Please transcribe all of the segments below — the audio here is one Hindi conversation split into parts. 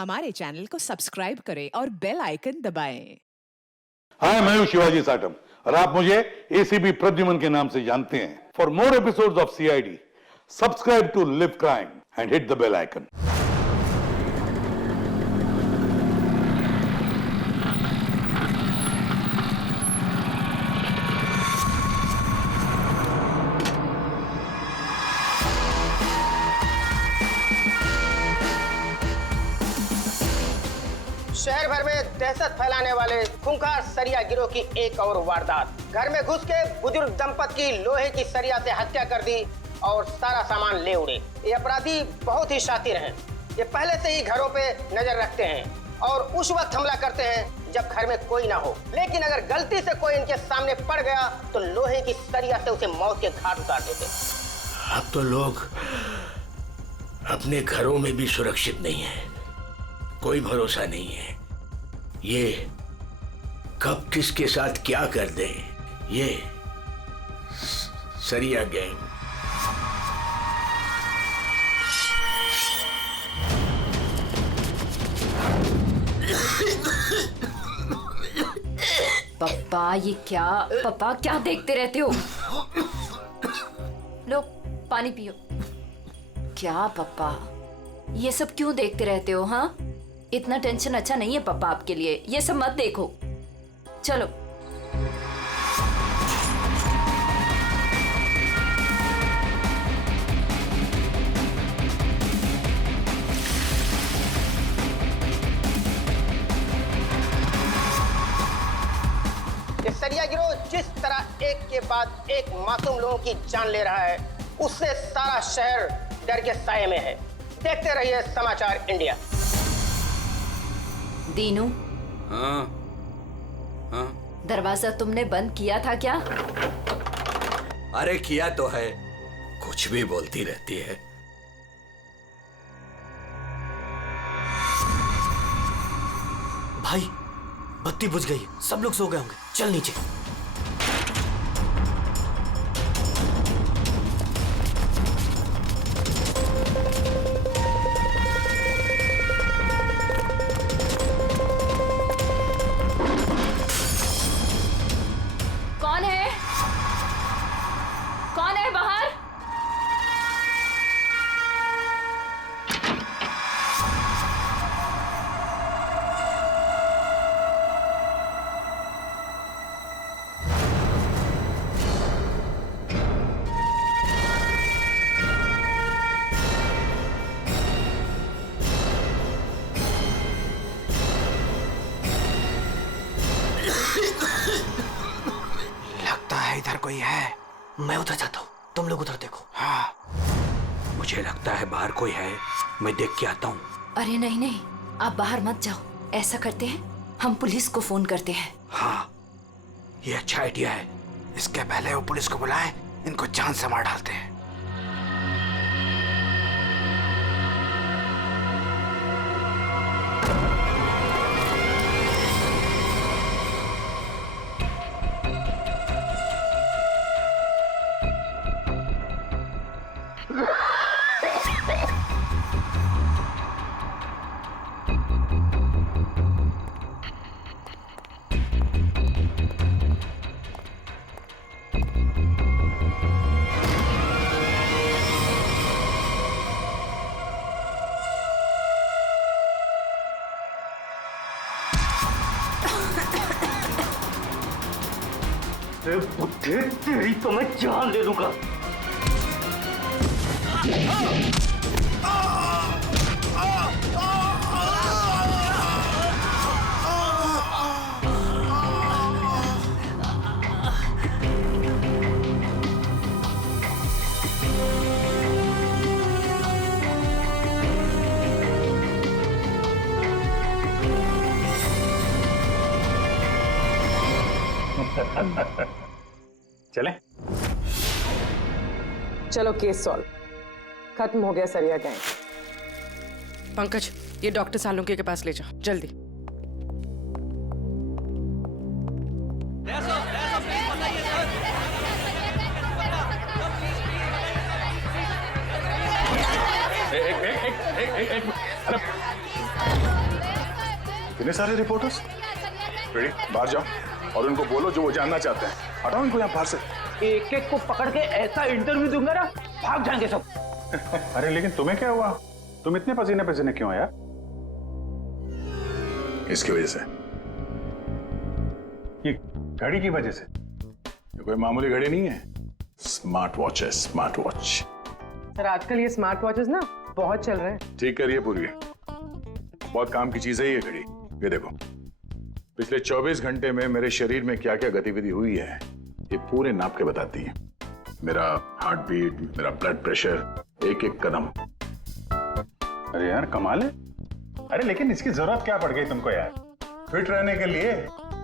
हमारे चैनल को सब्सक्राइब करें और बेल आइकन दबाएं। हाय, मैं हूं शिवाजी साटम और आप मुझे एसीपी प्रद्युमन के नाम से जानते हैं। For more episodes of CID, subscribe to Liv crime and hit the bell icon. शहर भर में दहशत फैलाने वाले खूंखार सरिया गिरोह की एक और वारदात। घर में घुस के बुजुर्ग दंपत की लोहे की सरिया से हत्या कर दी और सारा सामान ले उड़े। ये अपराधी बहुत ही शातिर हैं। ये पहले से ही घरों पे नजर रखते हैं और उस वक्त हमला करते हैं जब घर में कोई ना हो। लेकिन अगर गलती से कोई इनके सामने पड़ गया तो लोहे की सरिया से उसे मौत के घाट उतार देते। अब तो लोग अपने घरों में भी सुरक्षित नहीं है, कोई भरोसा नहीं है। ये कब किसके साथ क्या कर दे, ये सरिया गैंग। पप्पा ये क्या, पप्पा क्या देखते रहते हो? लो पानी पियो। क्या पप्पा ये सब क्यों देखते रहते हो? हाँ, इतना टेंशन अच्छा नहीं है पापा आपके लिए, ये सब मत देखो। चलो ये सरिया गिरोह जिस तरह एक के बाद एक मासूम लोगों की जान ले रहा है, उससे सारा शहर डर के साए में है। देखते रहिए समाचार इंडिया। दीनू, हाँ, हाँ। दरवाजा तुमने बंद किया था क्या? अरे किया तो है, कुछ भी बोलती रहती है। भाई बत्ती बुझ गई, सब लोग सो गए होंगे, चल नीचे। कौन है? कौन है बाहर? लगता है इधर कोई है। मैं उधर जाता हूँ, तुम लोग उधर देखो। हाँ, मुझे लगता है बाहर कोई है, मैं देख के आता हूँ। अरे नहीं नहीं, आप बाहर मत जाओ। ऐसा करते हैं, हम पुलिस को फोन करते हैं। हाँ, ये अच्छा आइडिया है। इसके पहले वो पुलिस को बुलाएं, इनको जान से मार डालते हैं। तेरी तो मैं जान दे दूंगा। चले? चलो केस सॉल्व, खत्म हो गया सरिया गैंग। पंकज, ये डॉक्टर सालुंके के पास ले जाओ जल्दी। एक इतने सारे रिपोर्टर्स। रेडी, बाहर जाओ और उनको बोलो जो वो जानना चाहते हैं। हटाओ इनको यहाँ बाहर से। एक एक को पकड़ के ऐसा इंटरव्यू दूंगा ना, भाग जाएंगे सब। अरे लेकिन तुम्हें क्या हुआ? तुम इतने पसीने पसीने क्यों यार? इसकी वजह से, ये घड़ी की वजह से। ये कोई मामूली घड़ी नहीं है, स्मार्ट वॉच है, स्मार्ट वॉच। सर आजकल ये स्मार्ट वॉचेस ना बहुत चल रहे हैं। ठीक करिए पूरी, बहुत काम की चीज है ये घड़ी। ये देखो, पिछले 24 घंटे में मेरे शरीर में क्या क्या गतिविधि हुई है ये पूरे नाप के बताती है। मेरा हार्ट बीट, मेरा ब्लड प्रेशर, एक एक कदम। अरे यार कमाल है। अरे लेकिन इसकी जरूरत क्या पड़ गई तुमको यार? फिट रहने के लिए।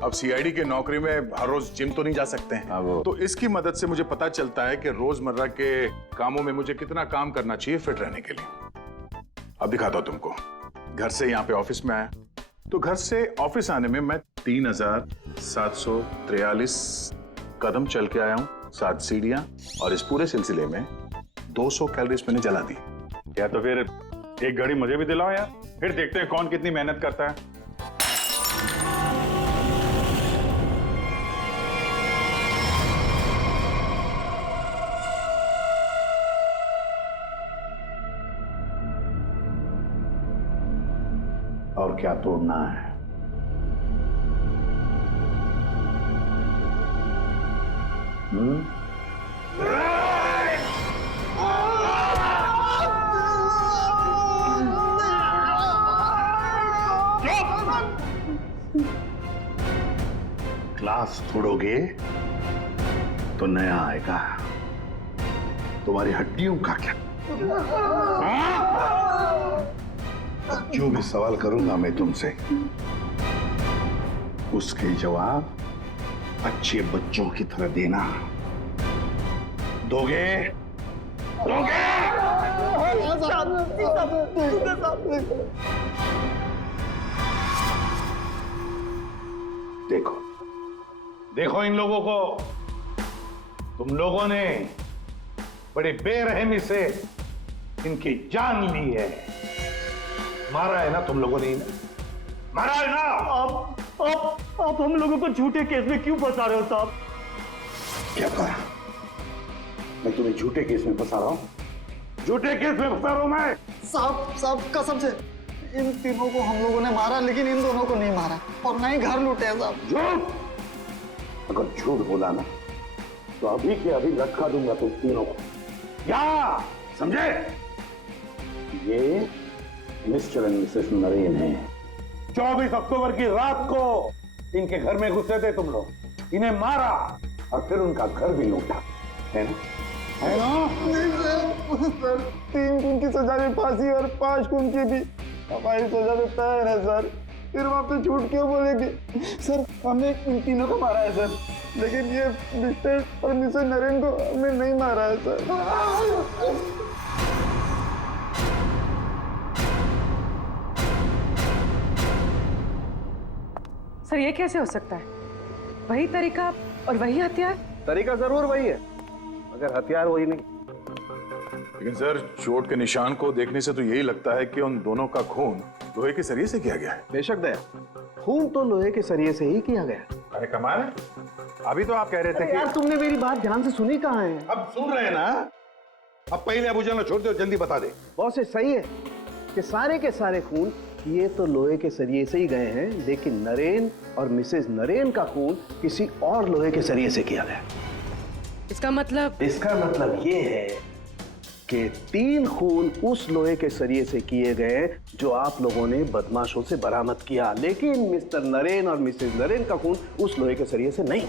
अब सीआईडी की नौकरी में हर रोज जिम तो नहीं जा सकते हैं, तो इसकी मदद से मुझे पता चलता है कि रोजमर्रा के कामों में मुझे कितना काम करना चाहिए फिट रहने के लिए। अब दिखाता हूं तुमको। घर से यहाँ पे ऑफिस में आया, तो घर से ऑफिस आने में मैं 3743 कदम चल के आया हूँ, 7 सीढ़ियां, और इस पूरे सिलसिले में 200 कैलोरीज मैंने जला दी। या तो फिर एक घड़ी मुझे भी दिलाओ यार, फिर देखते हैं कौन कितनी मेहनत करता है। और क्या तोड़ना है? ग्लास तोड़ोगे तो नया आएगा, तुम्हारी हड्डियों का क्या? जो भी सवाल करूंगा मैं तुमसे, उसके जवाब अच्छे बच्चों की तरह देना। दोगे? दोगे? देखो देखो इन लोगों को, तुम लोगों ने बड़े बेरहमी से इनकी जान ली है। मारा है ना तुम लोगों ने, मारा है ना? आप हम लोगों को झूठे केस में क्यों फंसा रहे हो साहब? क्या कहा? मैं तुम्हें झूठे केस में फंसा रहा हूं? झूठे केस में फंसा रहा हूं मैं? साहब कसम से इन तीनों को हम लोगों ने मारा, लेकिन इन दोनों को नहीं मारा और ना ही घर लूटे हैं साहब। झूठ! अगर झूठ बोला ना तो अभी के अभी लटका दूंगा तुम तीनों को। क्या समझे? ये मिस्टर एंड मिसेस नरेन है। 24 अक्टूबर की रात को इनके घर में घुसे थे तुम लोग, इन्हें मारा और फिर उनका घर भी लूटा, है ना? है ना? नहीं सर, 3 खून की सजा में फांसी और 5 खून की भी हमारी सजा में तैयार है सर। फिर वहां पे झूठ क्यों बोलेंगे? सर हमने इन तीनों को मारा है सर, लेकिन ये मिस्टर और मिसेस नरेन को हमने नहीं मारा है सर। सर ये कैसे हो सकता है? वही तरीका और वही हथियार? तरीका जरूर वही है, मगर हथियार वही नहीं। लेकिन सर चोट के निशान को देखने से तो यही लगता है कि उन दोनों का खून लोहे के सरिये से किया गया है। बेशक दया, खून तो लोहे के सरिये से ही किया गया। अरे कमाल है, अभी तो आप कह रहे थे कि यार तुमने मेरी बात ध्यान से सुनी कहाँ है? अब सुन रहे हैं ना? अब पहले अबू जान छोड़ दो, जल्दी बता दे। बहुत से सही है कि सारे के सारे खून ये तो लोहे के सरिये से ही गए हैं, लेकिन नरेन और मिसेस नरेन का खून किसी और लोहे के सरिये से किया गया। इसका मतलब ये है कि 3 खून उस लोहे के सरिये से किए गए जो आप लोगों ने बदमाशों से बरामद किया, लेकिन मिस्टर नरेन और मिसेस नरेन का खून उस लोहे के सरिये से नहीं।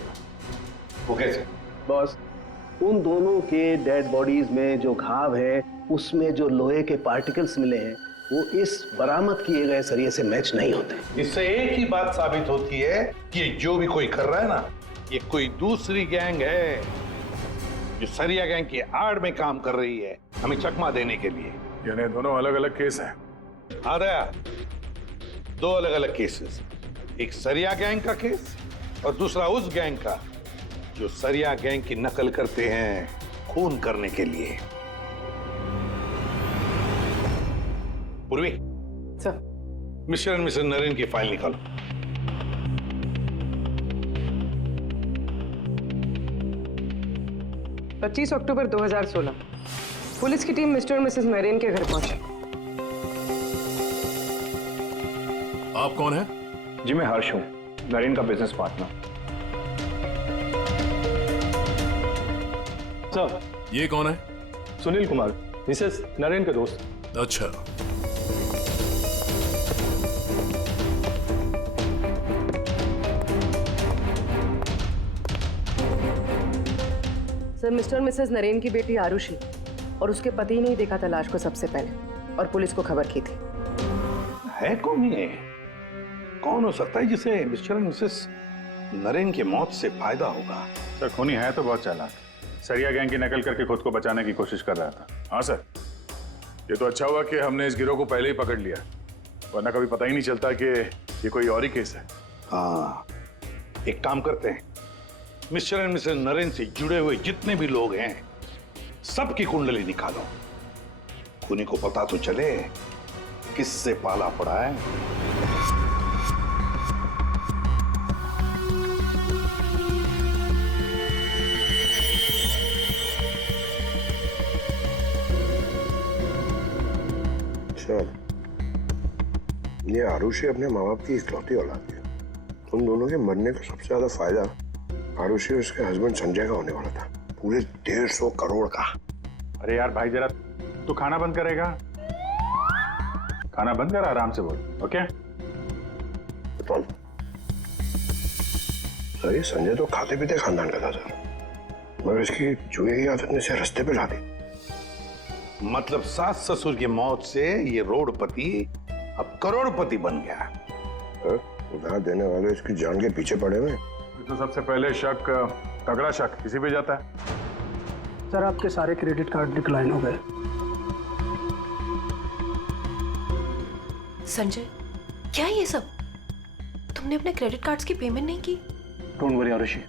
वो कैसे? बस उन दोनों के डेड बॉडीज में जो घाव है उसमें जो लोहे के पार्टिकल्स मिले हैं वो इस बरामद किए गए सरिये से मैच नहीं होते। इससे एक ही बात साबित होती है कि जो भी कोई कर रहा है ना, ये कोई दूसरी गैंग है जो सरिया गैंग की आड़ में काम कर रही है हमें चकमा देने के लिए। यानी दोनों अलग अलग केस हैं। हाँ दया, 2 अलग अलग केसेस, एक सरिया गैंग का केस और दूसरा उस गैंग का जो सरिया गैंग की नकल करते हैं खून करने के लिए। Purvi sir mister and missus Naren की फाइल निकालो। पच्चीस अक्टूबर 2016 पुलिस की टीम मिस्टर और मिसेस नरेन के घर पहुंची। आप कौन हैं? जी मैं हर्ष हूँ, नरेन का बिजनेस पार्टनर। सर ये कौन है? सुनील कुमार, मिसेस नरेन के दोस्त। अच्छा, सर मिस्टर और मिसेस नरेन की बेटी आरुषि और उसके पति ने ही देखा था लाश को सबसे पहले और पुलिस को खबर की थी। है कौन ये? कौन हो सकता है जिसे मिस्टर एंड मिसेस नरेन की मौत से फायदा होगा? सर खूनी है तो बहुत चालाक, सरिया गैंग की नकल करके खुद को बचाने की कोशिश कर रहा था। हाँ सर, ये तो अच्छा हुआ कि हमने इस गिरोह को पहले ही पकड़ लिया, वरना कभी पता ही नहीं चलता कि ये कोई और ही केस है। हाँ, एक काम करते हैं, मिस्टर एंड मिसेस नरेन से जुड़े हुए जितने भी लोग हैं सबकी कुंडली निकालो, खूनी को पता तो चले किससे पाला पड़ा है। सर, ये आरुषि अपने माँ बाप की इकलौती औलाद है। उन दोनों के मरने का सबसे ज्यादा फायदा आरुषि और उसके हस्बैंड संजय का होने वाला था, पूरे 150 करोड़ का। अरे यार भाई, जरा तू खाना बंद करेगा? खाना बंद कर, आराम से बोल। ओके सर, ये संजय तो खाते पीते खानदान का था सर, मगर इसकी जुए की आदत ने इसे रास्ते पे ला दी। मतलब सास ससुर की मौत से ये रोडपति अब करोड़पति बन गया। उधार देने वाले इसकी जान के पीछे पड़े हुए। तो सबसे पहले शक, तगड़ा शक किसी पे जाता है। सर आपके सारे क्रेडिट कार्ड डिक्लाइन हो गए। संजय, क्या ये सब? तुमने अपने क्रेडिट कार्ड्स की पेमेंट नहीं की? डोंट वरी आरुषि,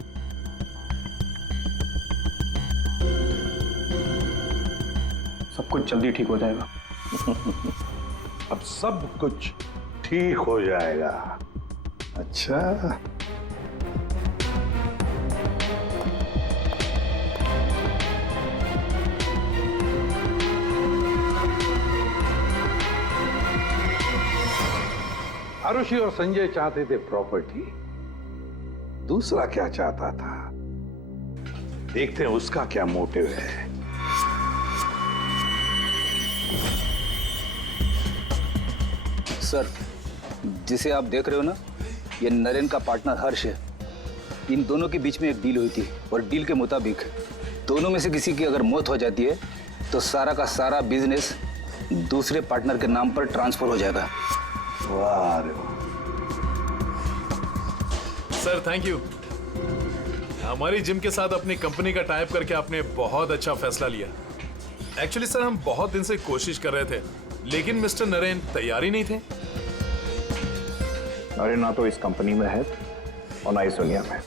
सब कुछ जल्दी ठीक हो जाएगा। अब सब कुछ ठीक हो जाएगा। अच्छा, आरुषि और संजय चाहते थे प्रॉपर्टी, दूसरा क्या चाहता था, देखते हैं उसका क्या मोटिव है। सर, जिसे आप देख रहे हो ना, ये नरेन का पार्टनर हर्ष है। इन दोनों के बीच में एक डील हुई थी और डील के मुताबिक दोनों में से किसी की अगर मौत हो जाती है तो सारा का सारा बिजनेस दूसरे पार्टनर के नाम पर ट्रांसफर हो जाएगा। वाह रे वाह। Sir thank you. हमारी जिम के साथ अपनी कंपनी का टाइप करके आपने बहुत अच्छा फैसला लिया। एक्चुअली सर, हम बहुत दिन से कोशिश कर रहे थे, लेकिन मिस्टर नरेन तैयार ही नहीं थे। नरेन ना तो इस कंपनी में है और ना इस दुनिया में,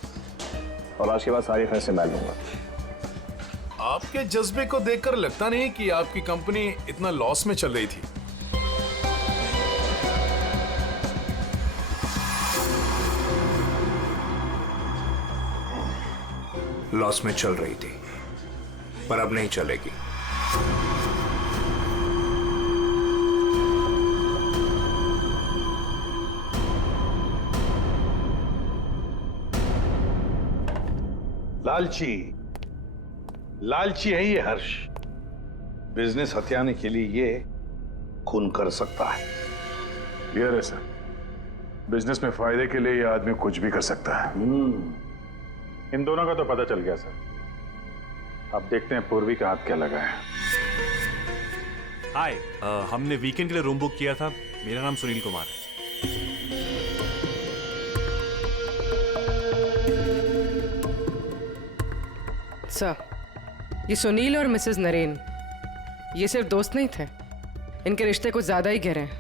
और आज के बाद सारे फैसले मैं लूंगा। आपके जज्बे को देखकर लगता नहीं कि आपकी कंपनी इतना लॉस में चल रही थी। लॉस में चल रही थी, पर अब नहीं चलेगी। लालची है ये हर्ष। बिजनेस हथियाने के लिए ये खून कर सकता है। क्लियर है सर, बिजनेस में फायदे के लिए ये आदमी कुछ भी कर सकता है। इन दोनों का तो पता चल गया सर। अब देखते हैं पूर्वी का हाथ क्या लगा है। हाय, हमने वीकेंड के लिए रूम बुक किया था। मेरा नाम सुनील कुमार है। सर, ये सुनील और मिसेस नरेन ये सिर्फ दोस्त नहीं थे, इनके रिश्ते कुछ ज्यादा ही गहरे हैं।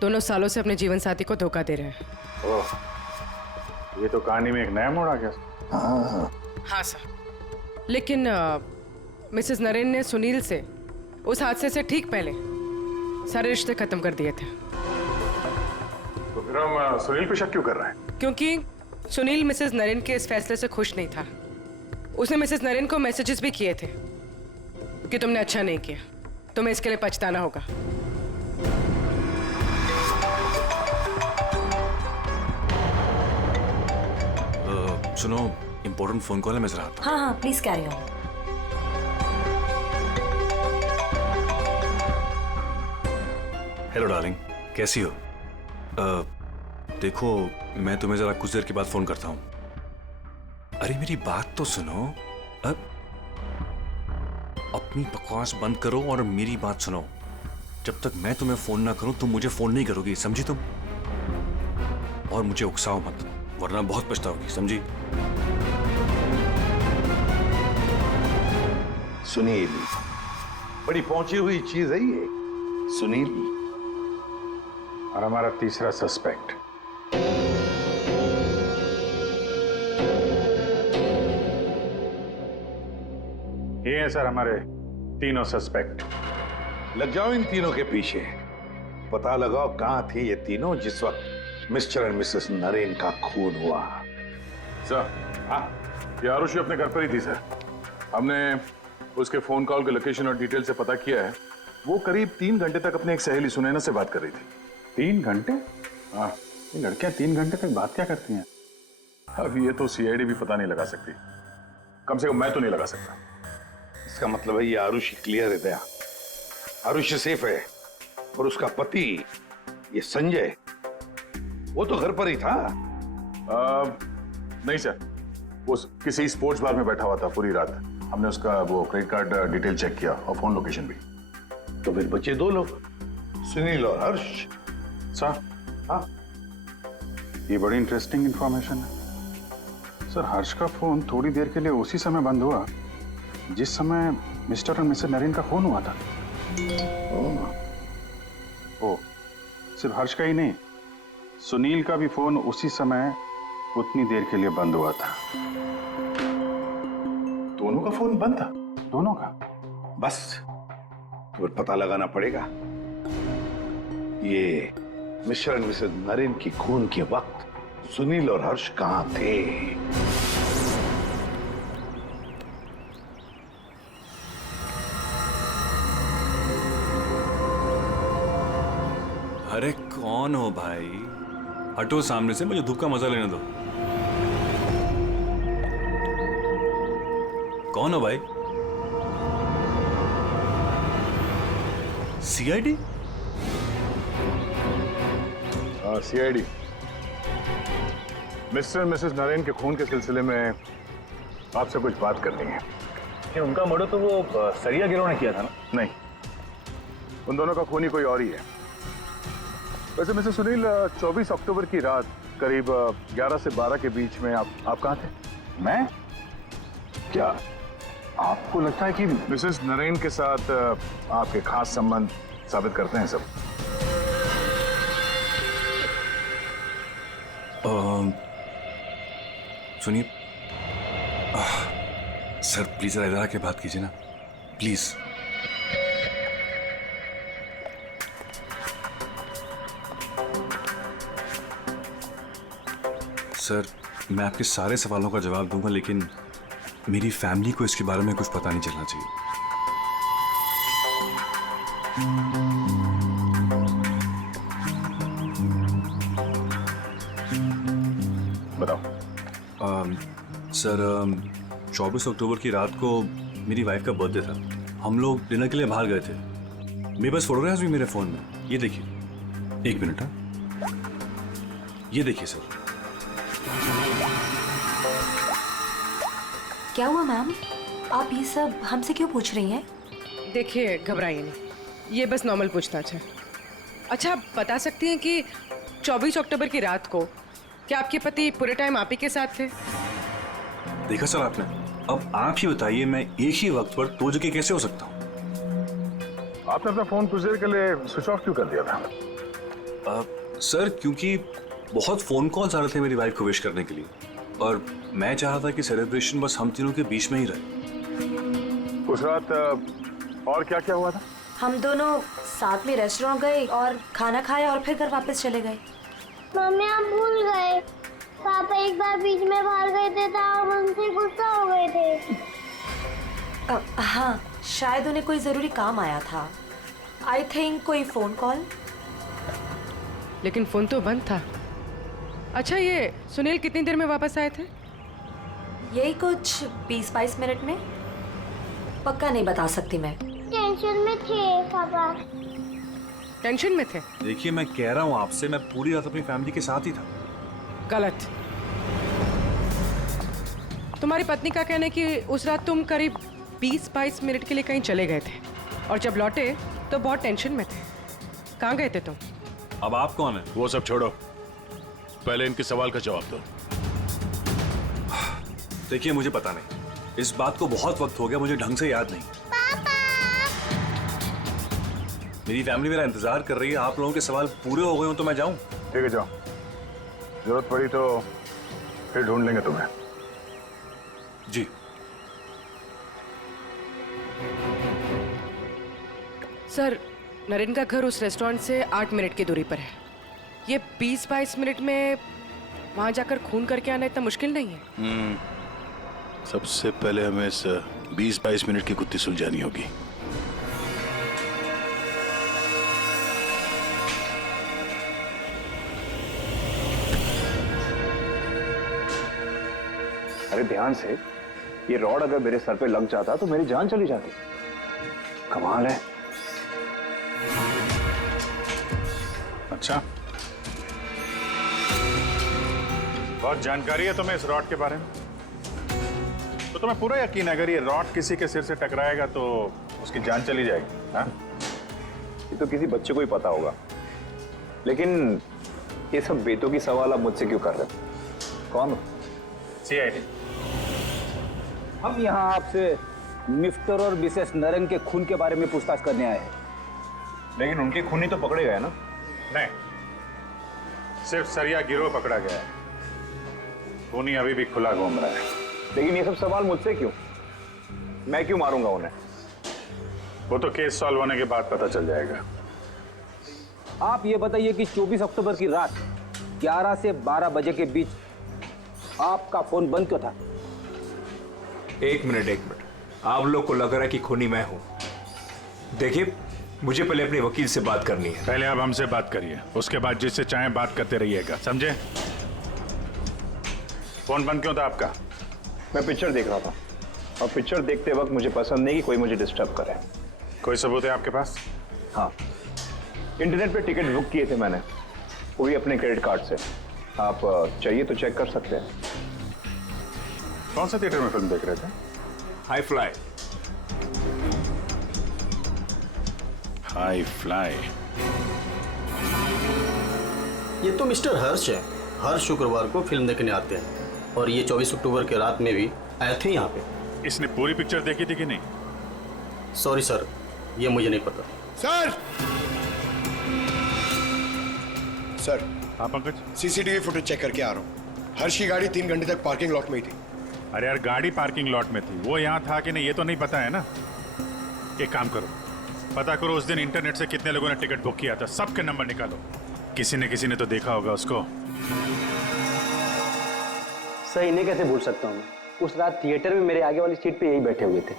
दोनों सालों से अपने जीवन साथी को धोखा दे रहे हैं। ओह, ये तो कहानी में एक नया मोड़ आ गया। हाँ सर, लेकिन मिसेस नरेन ने सुनील से उस हादसे से ठीक पहले सारे रिश्ते खत्म कर दिए थे। तो फिर हम सुनील पे शक क्यों कर रहे हैं? क्योंकि सुनील मिसेस नरेन के इस फैसले से खुश नहीं था। उसने मिसेस नरेन को मैसेजेस भी किए थे कि तुमने अच्छा नहीं किया, तुम्हें इसके लिए पछताना होगा। सुनो, इंपॉर्टेंट फोन कॉल है, मैं जरा आता हूं। हाँ हाँ please carry on. Hello darling, कैसी हो? देखो, मैं तुम्हें जरा कुछ देर के बाद फोन करता हूँ। अरे मेरी बात तो सुनो। अपनी बकवास बंद करो और मेरी बात सुनो। जब तक मैं तुम्हें फोन ना करूं तुम मुझे फोन नहीं करोगी, समझी तुम? और मुझे उकसाओ मत, वरना बहुत पछताओगी, समझी? सुनील, बड़ी पहुंची हुई चीज है ये। सुनील और हमारा तीसरा सस्पेक्ट। ये है सर हमारे तीनों सस्पेक्ट। लग जाओ इन तीनों के पीछे, पता लगाओ कहां थे ये तीनों जिस वक्त मिस्टर एंड मिसेस नरेन का खून हुआ। सर, हाँ, ये आरुषि अपने घर पर ही थी सर। हमने उसके फोन कॉल के लोकेशन और डिटेल से पता किया है। वो करीब 3 घंटे तक अपनी एक सहेली सुनैना से बात कर रही थी। 3 घंटे? हाँ, ये लड़कियां 3 घंटे तक बात क्या करती हैं? अब ये तो सीआईडी भी पता नहीं लगा सकती, कम से कम मैं तो नहीं लगा सकता। इसका मतलब है ये आरुषि क्लियर है दया, आरुषि सेफ है। और उसका पति ये संजय, वो तो घर पर ही था। नहीं सर, वो किसी स्पोर्ट्स बार में बैठा हुआ था पूरी रात। हमने उसका वो क्रेडिट कार्ड डिटेल चेक किया और फोन लोकेशन भी। तो फिर बचे 2 लोग, सुनील और हर्ष। सर, हाँ, ये बड़ी इंटरेस्टिंग इंफॉर्मेशन है सर। हर्ष का फोन थोड़ी देर के लिए उसी समय बंद हुआ जिस समय मिस्टर और मिसेस नरेन का फोन हुआ था। ओ, सिर्फ हर्ष का ही नहीं, सुनील का भी फोन उसी समय उतनी देर के लिए बंद हुआ था। दोनों का फोन बंद था? दोनों का। बस तो पता लगाना पड़ेगा ये मिस्टर एंड मिसेस नरेन की खून के वक्त सुनील और हर्ष कहां थे। अरे कौन हो भाई? हटो सामने से, मुझे धूप का मजा लेने दो। कौन हो भाई? सीआईडी? हाँ, CID. Mister and missus Naren के खून के सिलसिले में आपसे कुछ बात करनी है। कि उनका मर्डर तो वो सरिया गिरोह ने किया था ना? नहीं, उन दोनों का खूनी कोई और ही है। वैसे मिस्टर सुनील, 24 अक्टूबर की रात करीब 11 से 12 के बीच में आप कहाँ थे? मैं? क्या आपको लगता है कि मिसेस नरेन के साथ आपके खास संबंध साबित करते हैं सब? सुनिए सर, प्लीज जरा इधर आके बात कीजिए ना, प्लीज। सर, मैं आपके सारे सवालों का जवाब दूंगा, लेकिन मेरी फैमिली को इसके बारे में कुछ पता नहीं चलना चाहिए। बताओ। सर, 24 अक्टूबर की रात को मेरी वाइफ का बर्थडे था। हम लोग डिनर के लिए बाहर गए थे। मेरे पास फोटोग्राफ्स भी मेरे फोन में, ये देखिए। 1 मिनट। हाँ, ये देखिए सर। क्या हुआ मैम? आप ये सब हमसे क्यों पूछ रही हैं? देखिए, घबराइए नहीं, ये बस नॉर्मल पूछताछ है। अच्छा, आप बता सकती हैं कि 24 अक्टूबर की रात को क्या आपके पति पूरे टाइम आप ही के साथ थे? देखा सर आपने, अब आप ही बताइए, मैं एक ही वक्त पर 2 जगह कैसे हो सकता हूँ? आपने अपना फोन कुछ देर के लिए स्विच ऑफ क्यों कर दिया था? सर, क्योंकि बहुत फोन कॉल्स आ रहे थे मेरी वाइफ को विश करने के लिए, और मैं चाह रहा था कि सेलिब्रेशन बस हम तीनों के बीच में ही रहे। उस रात और क्या क्या हुआ था? हम दोनों साथ में रेस्टोरेंट गए और खाना खाया और फिर घर वापस चले गए। मम्मी आप भूल गए, पापा एक बार बीच में बाहर गए थे तो आप उनसे गुस्सा हो गए थे। हाँ, शायद उन्हें कोई जरूरी काम आया था। आई थिंक कोई फोन कॉल। लेकिन फोन तो बंद था। अच्छा, ये सुनील कितनी देर में वापस आए थे? यही कुछ 20-22 मिनट में। पक्का नहीं बता सकती मैं। टेंशन में थे पापा। टेंशन में थे? देखिए, मैं कह रहा हूँ आपसे, मैं पूरी रात अपनी फैमिली के साथ ही था। गलत। तुम्हारी पत्नी का कहना है कि उस रात तुम करीब 20-22 मिनट के लिए कहीं चले गए थे और जब लौटे तो बहुत टेंशन में थे। कहाँ गए थे तुम? अब आप कौन है? वो सब छोड़ो, पहले इनके सवाल का जवाब दो। देखिए, मुझे पता नहीं, इस बात को बहुत वक्त हो गया, मुझे ढंग से याद नहीं। मेरी फैमिली मेरा इंतजार कर रही है। आप लोगों के सवाल पूरे हो गए हो तो मैं जाऊं? ठीक है, जाओ। जरूरत पड़ी तो फिर ढूंढ लेंगे तुम्हें। जी। सर, नरेन का घर उस रेस्टोरेंट से 8 मिनट की दूरी पर है। ये 20-22 मिनट में वहां जाकर खून करके आना इतना मुश्किल नहीं है। सबसे पहले हमें इस 20-22 मिनट की गुत्थी सुलझानी होगी। अरे ध्यान से, ये रॉड अगर मेरे सर पे लग जाता तो मेरी जान चली जाती। कमाल है। अच्छा, बहुत जानकारी है तुम्हें इस रॉड के बारे में। तो तुम्हें पूरा यकीन है अगर ये रॉड किसी के सिर से टकराएगा तो उसकी जान चली जाएगी? हाँ? ये तो किसी बच्चे को ही पता होगा, लेकिन ये सब बेतों की सवाल आप मुझसे क्यों कर रहे हो? कौन हो? CID। हम यहाँ आपसे मिस्टर और मिसेस नरेन के खून के बारे में पूछताछ करने आए हैं। लेकिन उनके खूनी तो पकड़े गए ना? नहीं, सिर्फ सरिया गिरोह पकड़ा गया है। खूनी अभी भी खुला घूम रहा है। लेकिन ये सब सवाल मुझसे क्यों? मैं क्यों मारूंगा उन्हें? वो तो केस सॉल्व होने के बाद पता चल जाएगा। आप ये बताइए कि 24 अक्टूबर की रात 11 से 12 बजे के बीच आपका फोन बंद क्यों था? एक मिनट। आप लोग को लग रहा है कि खूनी मैं हूं। देखिए, मुझे पहले अपने वकील से बात करनी है। पहले आप हमसे बात करिए, उसके बाद जिससे चाहें बात करते रहिएगा, समझे? फोन बंद क्यों था आपका? मैं पिक्चर देख रहा था और पिक्चर देखते वक्त मुझे पसंद नहीं कि कोई मुझे डिस्टर्ब करे। कोई सबूत है आपके पास? हाँ, इंटरनेट पे टिकट बुक किए थे मैंने, वो भी अपने क्रेडिट कार्ड से। आप चाहिए तो चेक कर सकते हैं। कौन सा थिएटर में फिल्म देख रहे थे? High fly. High fly. ये तो मिस्टर हर्ष है। हर शुक्रवार को फिल्म देखने आते हैं और ये 24 अक्टूबर के रात में भी आए थे यहाँ पे। इसने पूरी पिक्चर देखी थी कि नहीं? सॉरी सर, ये मुझे नहीं पता। सर, हाँ पंकज, CCTV फुटेज चेक करके आ रहा हूँ। हर्ष की गाड़ी 3 घंटे तक पार्किंग लॉट में ही थी। अरे यार, गाड़ी पार्किंग लॉट में थी, वो यहाँ था कि नहीं ये तो नहीं पता है ना। एक काम करो, पता करो उस दिन इंटरनेट से कितने लोगों ने टिकट बुक किया था, सबके नंबर निकालो। किसी ने तो देखा होगा उसको। सर, इन्हें कैसे भूल सकता हूँ मैं? उस रात थिएटर में मेरे आगे वाली सीट पे यही बैठे हुए थे।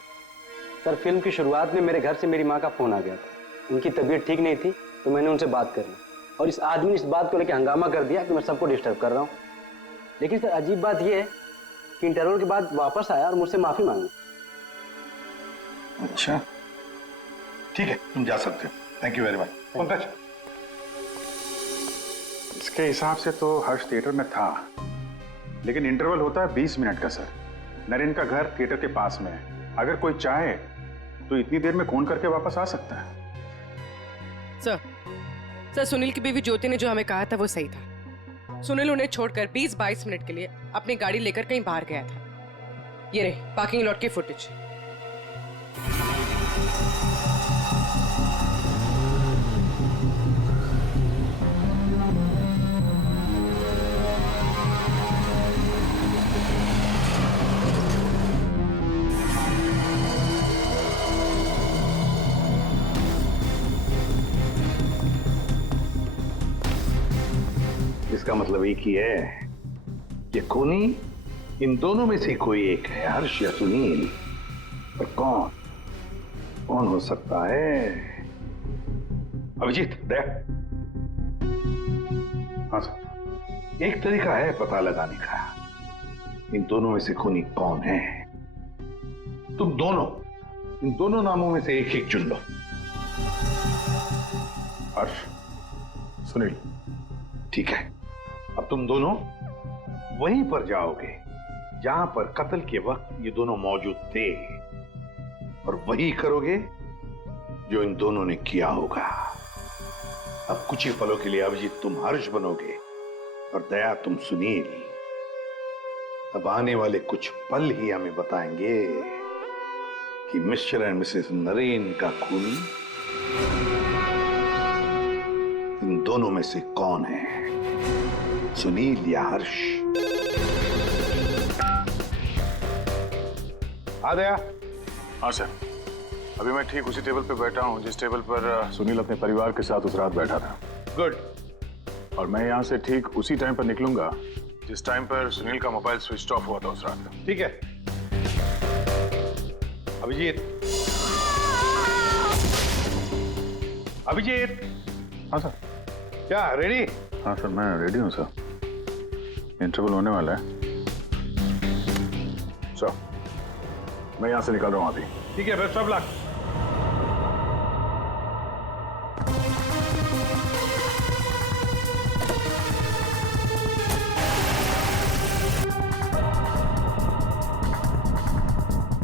सर, फिल्म की शुरुआत में मेरे घर से मेरी माँ का फोन आ गया था। उनकी तबीयत ठीक नहीं थी तो मैंने उनसे बात कर ली और इस आदमी ने इस बात को लेकर हंगामा कर दिया कि मैं सबको डिस्टर्ब कर रहा हूँ। लेकिन सर, अजीब बात यह है कि इंटरवल के बाद वापस आया और मुझसे माफी मांगी। अच्छा, ठीक है, तुम जा सकते हो। Thank you very much. Pankaj, इसके हिसाब से तो हर्ष थिएटर में था, लेकिन इंटरवल होता है 20 मिनट का। सर, नरेन का घर थिएटर के पास में है। अगर कोई चाहे तो इतनी देर में खून करके वापस आ सकता है। सर, सुनील की बीवी ज्योति ने जो हमें कहा था वो सही था। सुनील उन्हें छोड़कर 20-22 मिनट के लिए अपनी गाड़ी लेकर कहीं बाहर गया था। ये रहे पार्किंग लॉट की फुटेज। इसका मतलब एक ही है कि खूनी इन दोनों में से कोई एक है, हर्ष या सुनील। पर कौन कौन हो सकता है? अभिजीत, दया। हाँ सर, एक तरीका है पता लगाने का, इन दोनों में से खूनी कौन है। तुम दोनों इन दोनों नामों में से एक चुन लो। हर्ष, सुनील। ठीक है, अब तुम दोनों वहीं पर जाओगे जहां पर कत्ल के वक्त ये दोनों मौजूद थे, और वही करोगे जो इन दोनों ने किया होगा। अब कुछ ही पलों के लिए अभिजीत तुम हर्ष बनोगे और दया तुम सुनील। अब आने वाले कुछ पल ही हमें बताएंगे कि मिस्टर एंड मिसेस नरेन का खूनी इन दोनों में से कौन है, सुनील या हर्ष। आ गया? हाँ सर, अभी मैं ठीक उसी टेबल पे बैठा हूँ जिस टेबल पर सुनील अपने परिवार के साथ उस रात बैठा था। गुड। और मैं यहाँ से ठीक उसी टाइम पर निकलूंगा जिस टाइम पर सुनील का मोबाइल स्विच ऑफ हुआ था उस रात। ठीक है अभिजीत। अभिजीत। हाँ सर। क्या रेडी? हाँ सर, मैं रेडी हूँ सर, इंटरवल होने वाला है। सर, मैं यहाँ से निकल रहा हूँ अभी। ठीक है, बेस्ट ऑफ लक।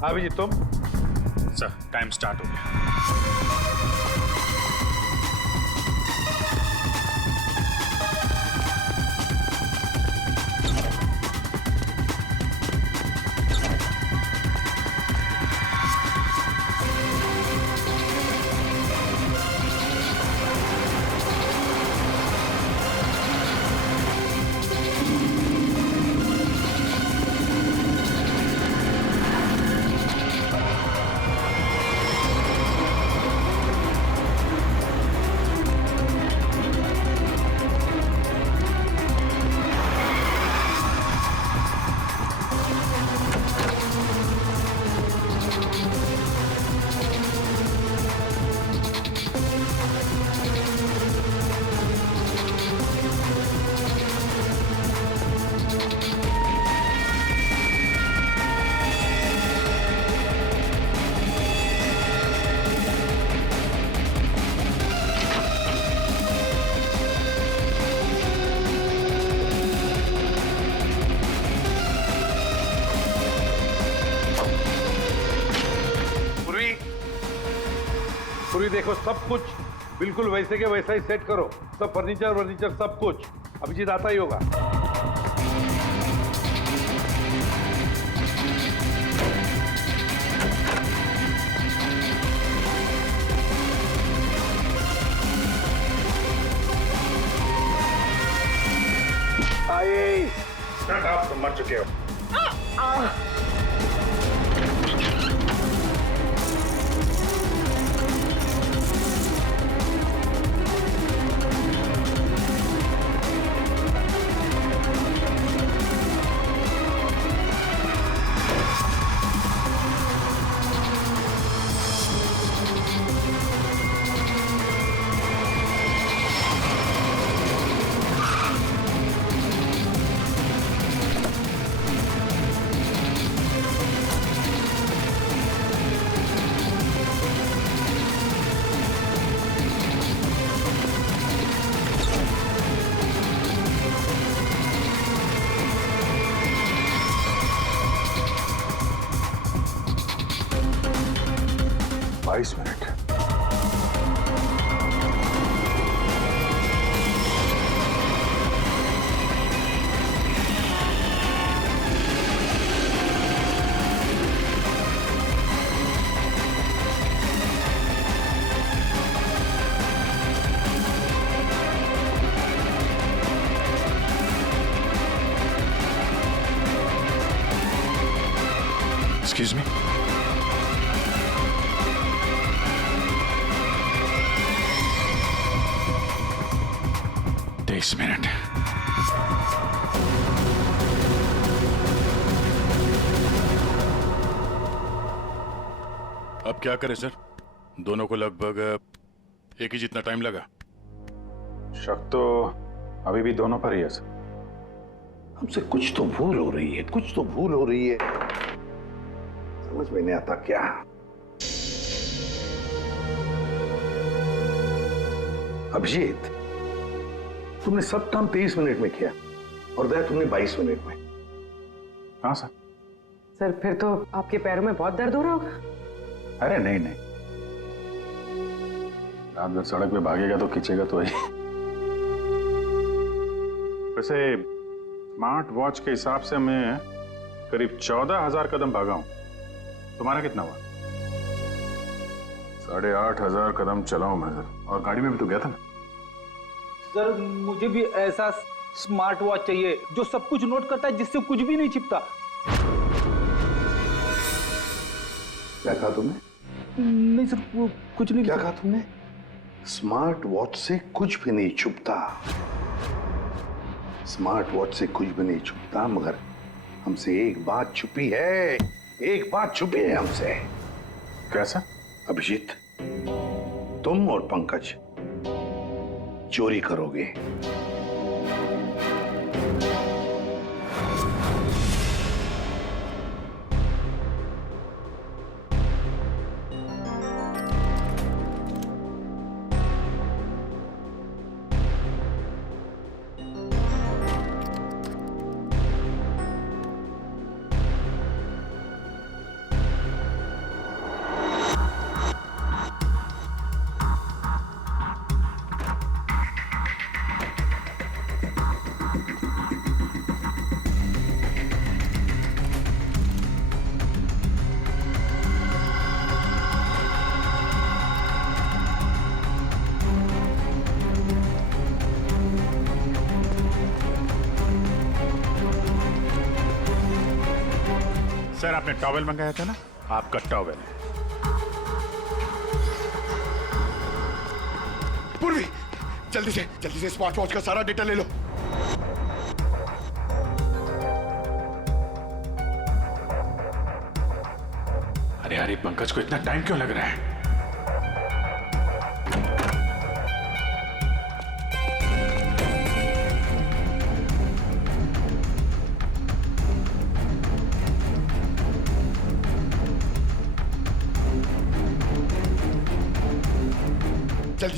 अभिजीत तुम? सर, टाइम स्टार्ट हो गया। पूरी देखो, सब कुछ बिल्कुल वैसे के वैसा ही सेट करो, सब फर्नीचर सब कुछ। अभिजीत आता ही होगा। आइए, आप तो मर चुके हो। Minute. Excuse me? This minute. अब क्या करें सर? दोनों को लगभग एक ही जितना टाइम लगा। शक तो अभी भी दोनों पर ही है सर। हमसे कुछ तो भूल हो रही है, कुछ तो भूल हो रही है। समझ में नहीं आता क्या? अभिजीत, तुमने सब काम 23 मिनट में किया और दया तुमने 22 मिनट में। हाँ सर। सर फिर तो आपके पैरों में बहुत दर्द हो रहा होगा। अरे नहीं नहीं, रात भर सड़क पे भागेगा तो खींचेगा तो ही। वैसे स्मार्ट वॉच के हिसाब से मैं करीब 14,000 कदम भागा हूं। तुम्हारा कितना हुआ? 8,500 कदम चला हूं मैं सर। और गाड़ी में भी तो गया था ना सर। मुझे भी ऐसा स्मार्ट वॉच चाहिए जो सब कुछ नोट करता है, जिससे कुछ भी नहीं छिपता। क्या कहा तुमने? नहीं सर, वो कुछ नहीं। क्या कहा तुमने? स्मार्ट वॉच से कुछ भी नहीं छुपता। स्मार्ट वॉच से कुछ भी नहीं छुपता, मगर हमसे एक बात छुपी है। एक बात छुपी है हमसे। कैसा? अभिजीत, तुम और पंकज चोरी करोगे। सर, आपने टॉवेल मंगाया था ना? आपका टॉवेल। पूर्वी, जल्दी से स्मार्ट वॉच का सारा डेटा ले लो। अरे अरे, पंकज को इतना टाइम क्यों लग रहा है?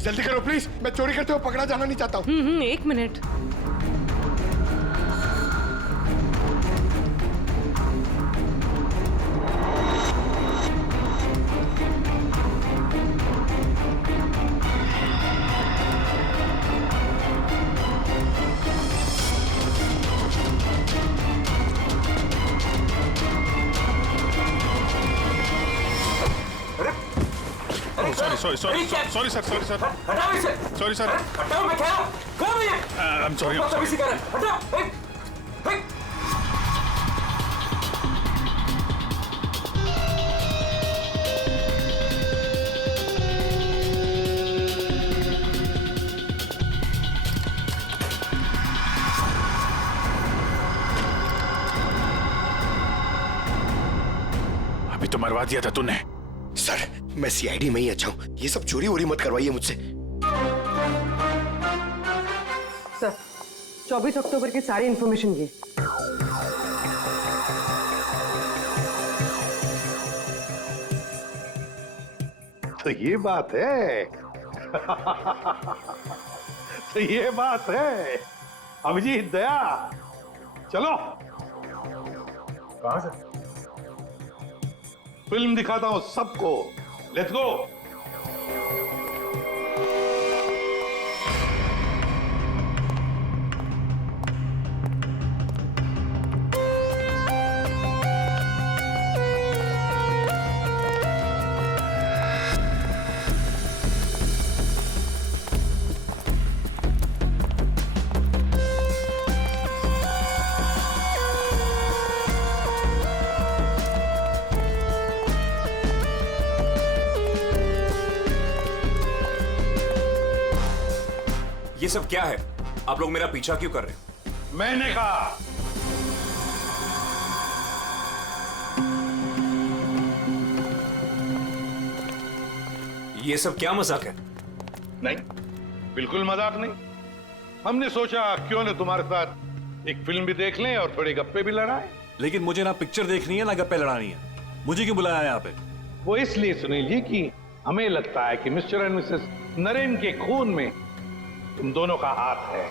जल्दी करो प्लीज, मैं चोरी करते हुए पकड़ा जाना नहीं चाहता हूँ। 1 minute. Sorry sir. I am sorry. अभी तो मरवा दिया था तूने। सर, मैं सीआईडी में ही अच्छा हूँ, ये सब चोरी वोरी मत करवाइए मुझसे। सर, 24 अक्टूबर की सारी इंफॉर्मेशन ये। तो ये बात है। तो ये बात है। अभिजीत, दया, चलो। कहां से? फिल्म दिखाता हूं सबको। Let's go. ये सब क्या है? आप लोग मेरा पीछा क्यों कर रहे हैं? मैंने कहा। ये सब क्या मजाक है? नहीं, बिल्कुल मजाक नहीं। हमने सोचा क्यों न तुम्हारे साथ एक फिल्म भी देख लें और थोड़ी गप्पे भी लड़ाएं। लेकिन मुझे ना पिक्चर देखनी है ना गप्पे लड़ानी है। मुझे क्यों बुलाया यहाँ पे? वो इसलिए सुनील जी कि हमें लगता है कि मिस्टर एंड मिसेस नरेन के खून में तुम दोनों का हाथ है।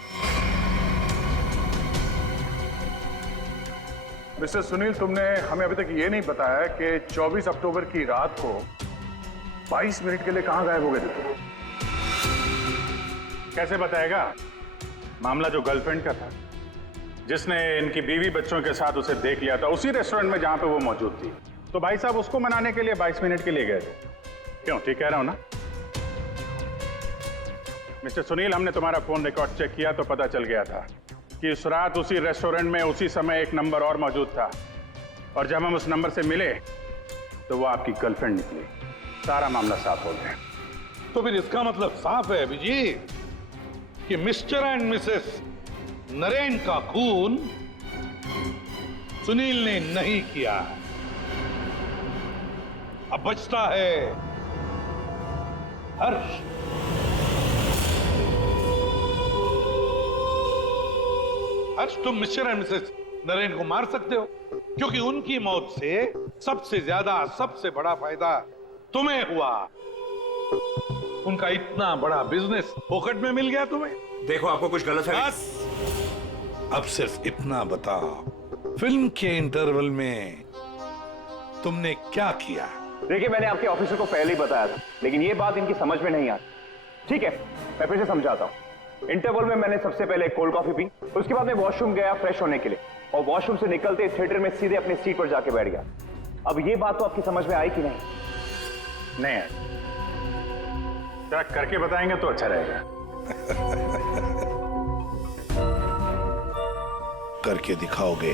मिस्टर सुनील, तुमने हमें अभी तक ये नहीं बताया कि 24 अक्टूबर की रात को 22 मिनट के लिए कहां गायब हो गए थे तुम? कैसे बताएगा? मामला जो गर्लफ्रेंड का था, जिसने इनकी बीवी बच्चों के साथ उसे देख लिया था उसी रेस्टोरेंट में जहां पे वो मौजूद थी, तो भाई साहब उसको मनाने के लिए 22 मिनट के लिए गए थे। क्यों, ठीक कह रहा हूं ना? मिस्टर सुनील, हमने तुम्हारा फोन रिकॉर्ड चेक किया तो पता चल गया था कि उस रात उसी रेस्टोरेंट में उसी समय एक नंबर और मौजूद था, और जब हम उस नंबर से मिले तो वो आपकी गर्लफ्रेंड निकली। सारा मामला साफ हो गया। तो फिर इसका मतलब साफ है अभिजीत कि मिस्टर एंड मिसेस नरेन का खून सुनील ने नहीं किया। अब बचता है हर्ष। हर्ष, तुम मिस्टर एंड मिसेस नरेन को मार सकते हो क्योंकि उनकी मौत से सबसे ज्यादा, सबसे बड़ा फायदा तुम्हें हुआ। उनका इतना बड़ा बिजनेस फोकट में मिल गया तुम्हें। देखो, आपको कुछ गलत है। बस अब सिर्फ इतना बताओ, फिल्म के इंटरवल में तुमने क्या किया? देखिए, मैंने आपके ऑफिसर को पहले ही बताया था, लेकिन ये बात इनकी समझ में नहीं आती। ठीक है, मैं फिर से समझाता हूँ। इंटरवल में मैंने सबसे पहले कोल्ड कॉफी पी, उसके बाद मैं वॉशरूम गया फ्रेश होने के लिए, और वॉशरूम से निकलते थिएटर में सीधे अपनी सीट पर जाके बैठ गया। अब ये बात तो आपकी समझ में आई कि नहीं? नहीं, जरा करके बताएंगे तो अच्छा रहेगा। करके दिखाओगे?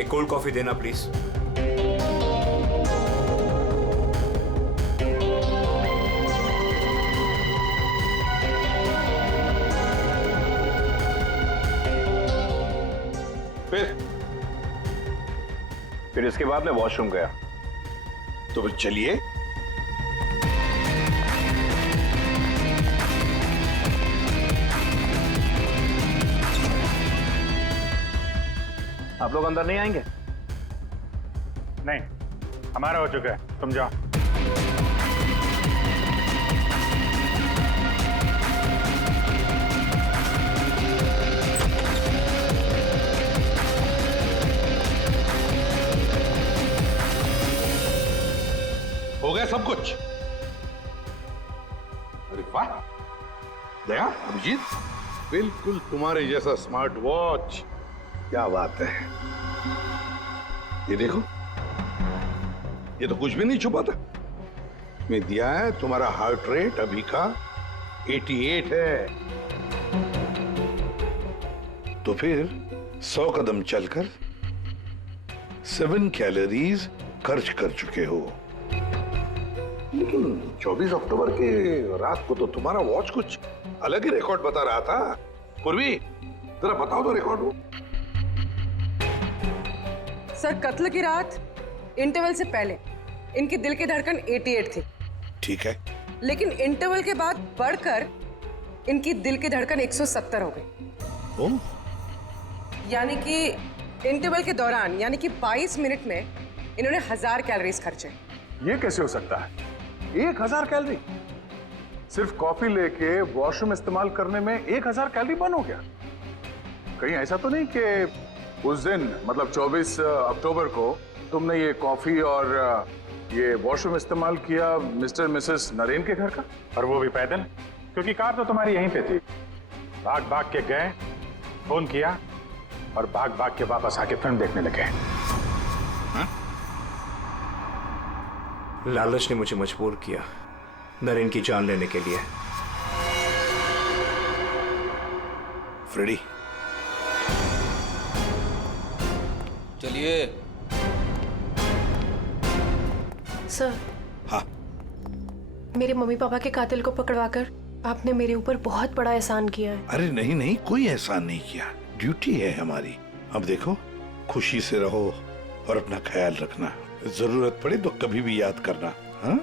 एक कोल्ड कॉफी देना प्लीज। फिर इसके बाद मैं वॉशरूम गया। तो फिर चलिए। आप लोग अंदर नहीं आएंगे? नहीं, हमारा हो चुका है, तुम जाओ। हो गया सब कुछ? अरे वाह दया, अभिजीत, बिल्कुल तुम्हारे जैसा स्मार्ट वॉच। क्या बात है। ये देखो, ये तो कुछ भी नहीं छुपा था। मैं दिया है तुम्हारा हार्ट रेट अभी का 88 है। तो फिर 100 कदम चलकर 7 कैलोरीज खर्च कर चुके हो। लेकिन 24 अक्टूबर के रात को तो तुम्हारा वॉच कुछ अलग ही रिकॉर्ड बता रहा था। पूर्वी, जरा बताओ तो रिकॉर्ड वो। सर, कत्ल की रात इंटरवल से पहले इनकी दिल की धड़कन 88 थी। ठीक है, लेकिन इंटरवल के बाद बढ़कर इनकी दिल की धड़कन 170 हो गई। यानी कि इंटरवल के दौरान, यानी कि 22 मिनट में इन्होंने 1000 कैलोरीज खर्चे। ये कैसे हो सकता है? 1000 कैलोरी? सिर्फ कॉफी लेके वॉशरूम इस्तेमाल करने में 1000 कैलोरी बर्न हो गया? कहीं ऐसा तो नहीं कि उस दिन, मतलब 24 अक्टूबर को तुमने ये कॉफी और ये वॉशरूम इस्तेमाल किया मिस्टर मिसेस नरेन के घर का? और वो भी पैदल, क्योंकि कार तो तुम्हारी यहीं पे थी। भाग भाग के गए, फोन किया और भाग भाग के वापस आके फिल्म देखने लगे। लालच ने मुझे मजबूर किया नरेन की जान लेने के लिए। फ्रेडी, चलिए। सर। हाँ। मेरे मम्मी पापा के कातिल को पकड़वाकर आपने मेरे ऊपर बहुत बड़ा एहसान किया है। अरे नहीं नहीं, कोई एहसान नहीं किया, ड्यूटी है हमारी। अब देखो, खुशी से रहो और अपना ख्याल रखना। जरूरत पड़े तो कभी भी याद करना। हाँ,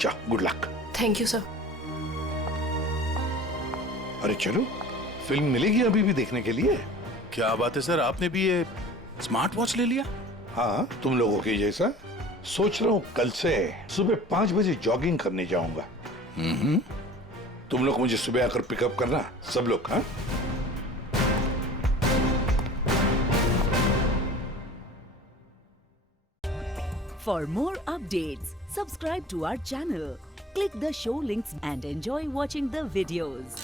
जाओ, good luck. Thank you sir. अरे चलो, फिल्म मिलेगी अभी भी देखने के लिए। क्या बात है सर, आपने भी ये स्मार्ट वॉच ले लिया? हाँ, तुम लोगों के जैसा। सोच रहा हूँ कल से सुबह 5 बजे जॉगिंग करने जाऊंगा। तुम लोग मुझे सुबह आकर पिकअप करना, सब लोग। हाँ, For more updates, subscribe to our channel, click the show links and enjoy watching the videos.